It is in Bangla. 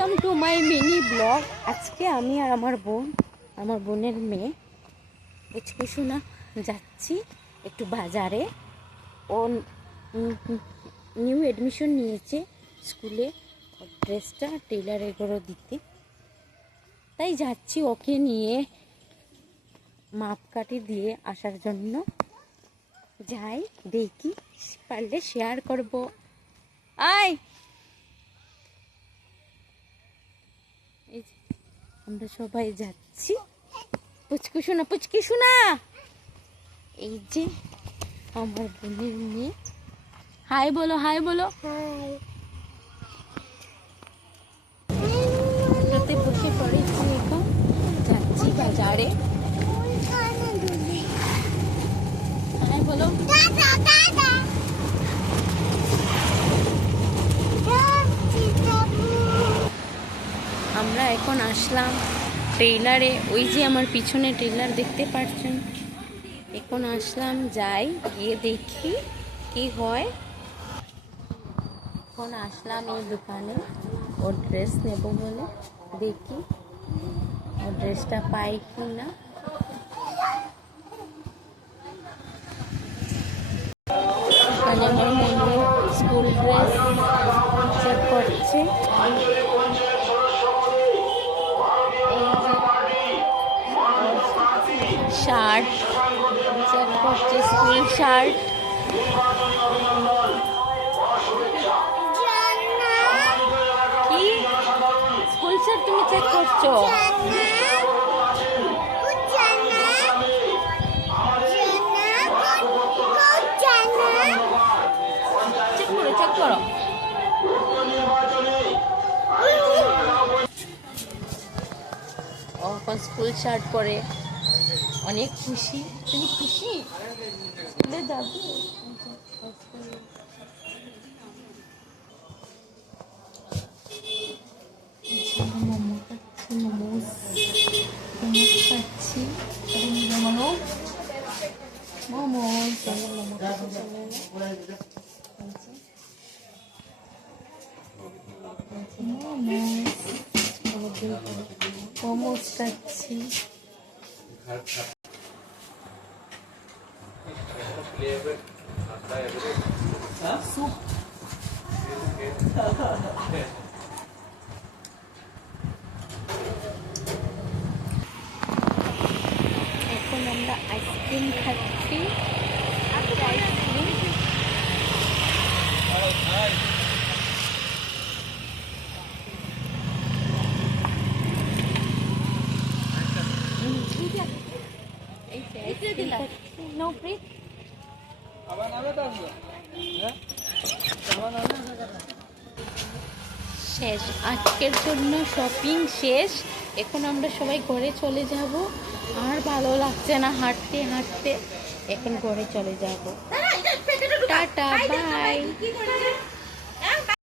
Welcome to my mini blog. আজকে আমি আর আমার বোনের মেয়ে পুচকুসোনা যাচ্ছি একটু বাজারে। ও নিউ অ্যাডমিশন নিয়েছে স্কুলে, ড্রেসটা টেলারে করে দিতে, তাই যাচ্ছি ওকে নিয়ে মাপকাঠি দিয়ে আসার জন্য। যাই, দেখি পারলে শেয়ার করব। আয়, এই যে আমরা সবাই যাচ্ছি। পুচকি শোনা, এই যে আমার বোনের মেয়ে। হাই বলো, হাই বলো। অটোতে বসে পড়েছি, এখন যাচ্ছি বাজারে। হাই বলো। আমরা এখন আসলাম ট্রেলারে, ওই যে আমার পিছনে ট্রেলার দেখতে পাচ্ছেন। এখন আসলাম, যাই গিয়ে দেখি কি হয়। এখন আসলাম এই দোকানে ওর ড্রেস নেব বলে, দেখি ওর ড্রেসটা পাই কি না। এখানে আমার মেয়ে স্কুল ড্রেস চেক করছে। শার্ট চেক করছে, স্কুল শার্ট। কি স্কুল শার্ট তুমি চেক করছো? চেক করো। এখন স্কুল শার্ট পরে অনেক খুশি। তুমি খুশি স্কুলে যাবে? মোমো খাচ্ছি, মোমোস খাচ্ছি। মোমোস খাচ্ছি। স্যুপ। এখন আমরা আইসক্রিম খাচ্ছি। আইসক্রিম শেষ, আজকের জন্য শপিং শেষ। এখন আমরা সবাই ঘরে চলে যাব। আর ভালো লাগছে না হাঁটতে হাঁটতে, এখন ঘরে চলে যাব। Tata, by.